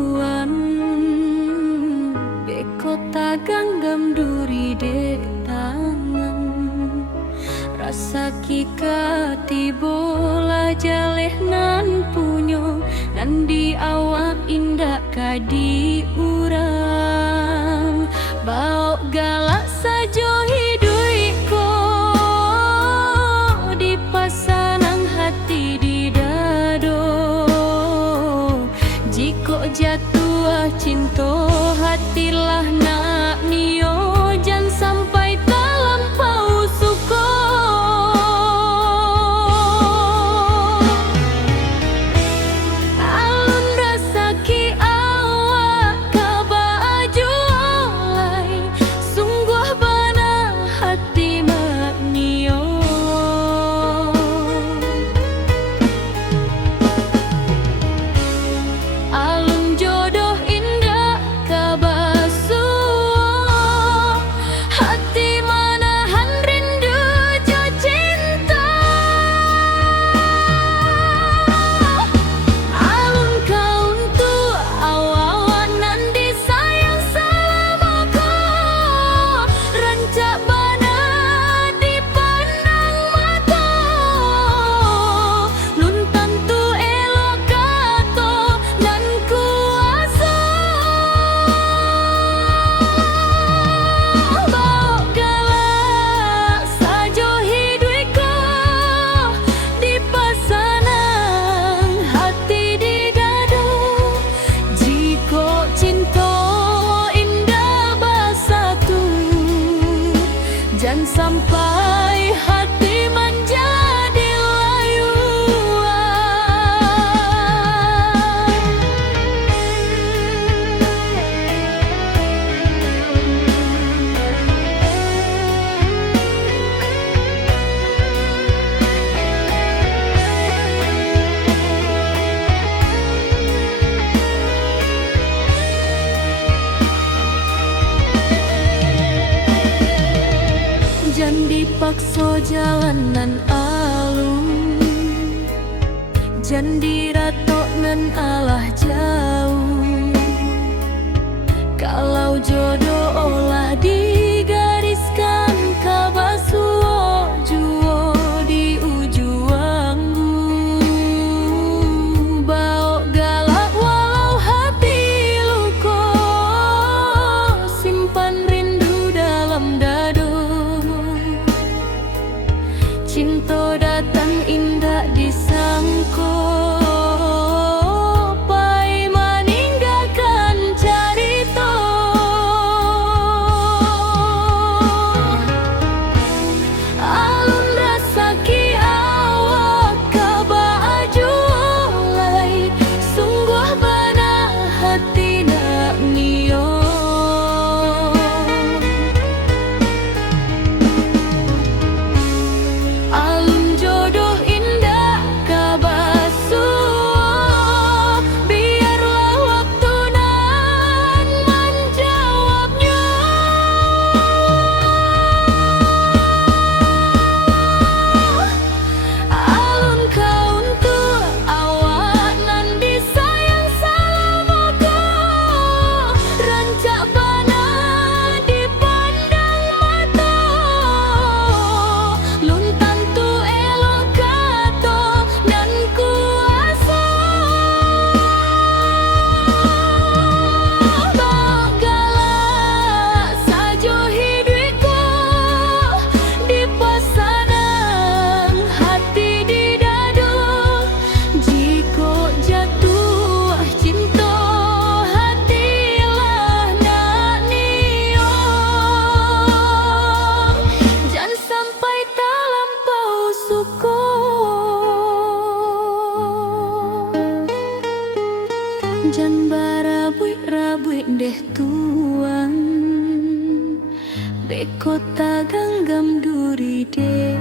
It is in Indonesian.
tuan be kota ganggam duri dek tangan rasa kika tibola jaleh nan punyo nan di awak indak kadi urang bau galak sajo hiduiko di pasanang hati di dado jiko jatuh cinta hatilah nak nio jan sampai talampau suko alun rasa ki awak kabaju olai sungguh bana hati mak nio alun jodoh indah kabasu hati manahan rindu jo cinta alun kaun tu awawan nan disayang selamaku rancak bana dipandang mata nun tentu elok kato dan kuasa bau galak sajo hidupku di pasanang hati di dado jiko cinta indah basatu jangan sampai hati menjadi layuan. Jangan dipaksa jalanan alun jangan diratok nan alah jauh kalau jodoh olah digariskan kabasuo juo di ujuangmu bau galak walau hati luko simpan rindu dalam dado cinta datang indah disangko pai meninggalkan carito alun rasa ki awak kabaju olai sungguh bana hati nak nio alun jodoh indah kabasu biarlah waktu nan menjawabnya alun kaun tu awak nan disayang selamaku rancak bana dipandang mata lun tentu elok kato dan kuasa bau galak sajo hidupku di pasanang hati di dado jiko jatuh cinta hatilah nak nio jangan sampai talampau suko jangan barabui-rabui deh tuan be kota ganggam duri dek